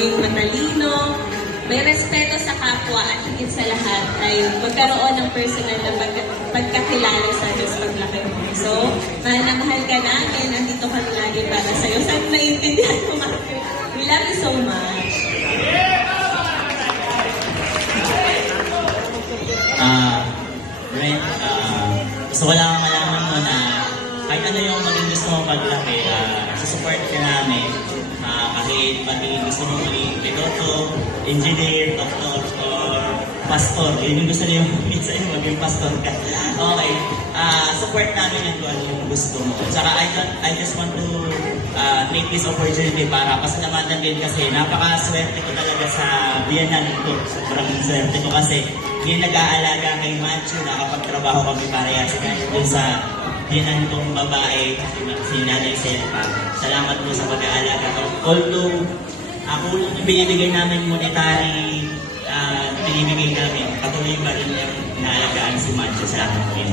maging matalino, may respeto sa kapwa at higit sa lahat ay magkaroon ng personal na pagkakilala sa Diyos paglaki mo. So, mahal na mahal ka namin, nandito kami lagi para sa'yo. Sana naiintindihan mo, Mark. We love you so much. Brent, gusto ko lang malaman mo na kahit ano yung maging gusto mo paglaki, susupport ka namin. Kahit maging gusto mo maging piloto, engineer, doctor, or pastor. Yun yung gusto niyo minsan yung maging pastor ka. Okay, support namin yung kung ano yung gusto mo. Saka I just want to take this opportunity para pasalamatan din kasi napakaswerte ko talaga sa biyanan ko. Sobrang swerte ko kasi yung nag-aalaga kay Manchu, nakapagtrabaho kami parehas dun sa biyanan kong babae, si Nanay Selpa. Salamat po sa pag-aalaga ko. Although, ako lang yung binibigay namin monetary, binibigay namin, patuloy pa rin yung naalagaan si Manchu sa akin.